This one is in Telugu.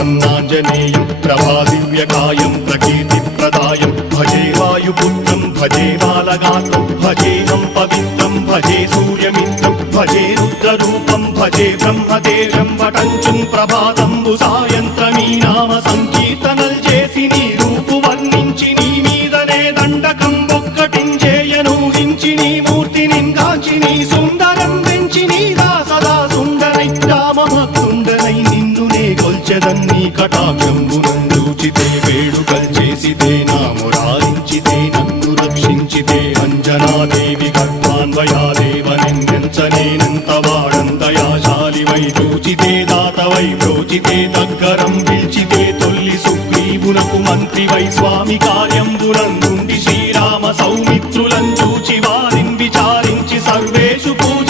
प्रसन्नाञ्जनेयं प्रभादिव्यकायं प्रकीर्तिप्रदायं भजे वायुपुत्रं भजे बालगात्रं भजेऽहं पवित्रं भजे सूर्यमित्रं भजे रुद्ररूपं भजे ब्रह्मदेवं वटञ्चुं प्रभाతంబు సాయంత్రమీ నామ సంకీర్తనల్ చేసి నీ రూపు వర్ణించి నీ మీదనే దండకం ఒక్కటించేయను హించి నీ మూర్తిని గాంచి నీ సుందరం వెంచి నీ దాసదా సుందరై రామభక్తుండనై నిన్నునే కొల్చెదన్ని కటాక్షంబునందూచితే వేడుకల్ చేసితే నా మురారించితే నన్ను రక్షించితే అంజనాదేవి గర్భాన్వయాదేవనెంచనేనంత వాడంతయాశాలివై చూచితే దాతవై ప్రోచితే దగ్గరం పిలిచితే తొల్లి సుగ్రీవునకు మంత్రివై స్వామి కార్యంబునందుండి శ్రీరామ సౌమిత్రులం చూచి వారిని విచారించి సర్వేషు పూజ